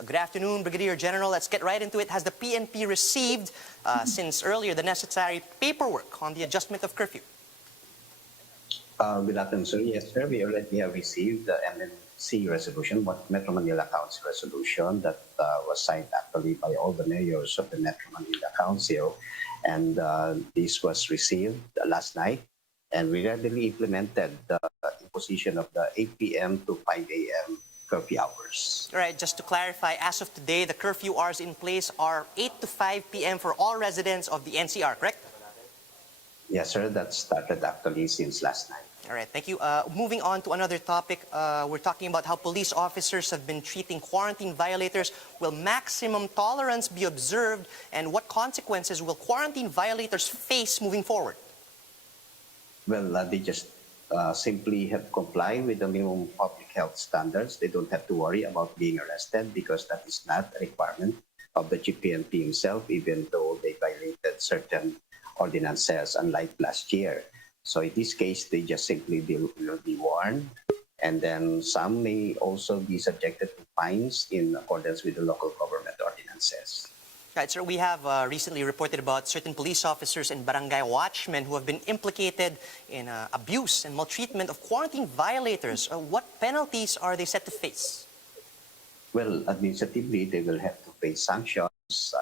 Good afternoon, Brigadier General. Let's get right into it. Has the PNP received, since earlier, the necessary paperwork on the adjustment of curfew? Good afternoon, sir. Yes, sir. We already have received the MNC resolution, Metro Manila Council resolution that was signed actually by all the mayors of the Metro Manila Council. And this was received last night. And we readily implemented the imposition of the 8 p.m. to 5 a.m. curfew hours. All right, just to clarify, as of today, the curfew hours in place are 8 to 5 p.m. for all residents of the NCR, correct? Yes, sir. That started actually since last night. All right, thank you. Moving on to another topic, we're talking about how police officers have been treating quarantine violators. Will maximum tolerance be observed, and what consequences will quarantine violators face moving forward? Well, they just simply have to comply with the minimum public health standards. They don't have to worry about being arrested because that is not a requirement of the PNP himself, even though they violated certain ordinances, unlike last year. So in this case, they just simply will be warned, and then some may also be subjected to fines in accordance with the local government ordinances. Right, sir, we have recently reported about certain police officers and barangay watchmen who have been implicated in abuse and maltreatment of quarantine violators. What penalties are they set to face? Well, administratively, they will have to face sanctions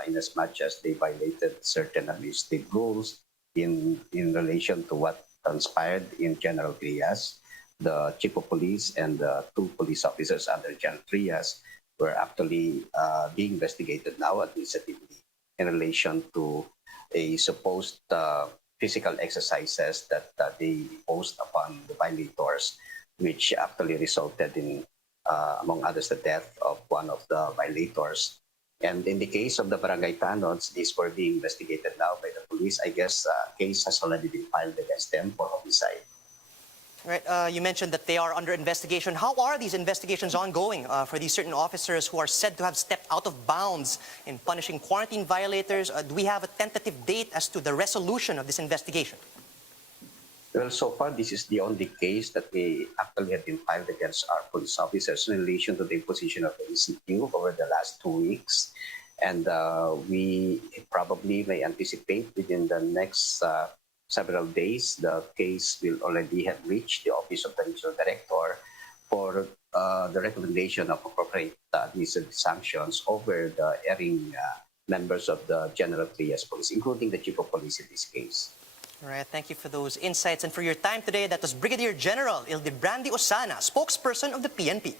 in as much as they violated certain administrative rules in relation to what transpired in General Trias. The chief of police and the two police officers under General Trias were actually being investigated now administratively in relation to a supposed physical exercises that they imposed upon the violators, which actually resulted in, among others, the death of one of the violators. And in the case of the barangay tanods, these were being investigated now by the police. I guess a case has already been filed against them for homicide. Right, you mentioned that they are under investigation. How are these investigations ongoing for these certain officers who are said to have stepped out of bounds in punishing quarantine violators? Do we have a tentative date as to the resolution of this investigation? Well, so far, this is the only case that we actually have been filed against our police officers in relation to the imposition of the ECQ over the last 2 weeks. And we probably may anticipate within the next several days, the case will already have reached the Office of the Regional Director for the recommendation of appropriate administrative sanctions over the erring members of the General Trias Police, including the Chief of Police in this case. All right, thank you for those insights and for your time today. That was Brigadier General Ildebrandi Usana, spokesperson of the PNP.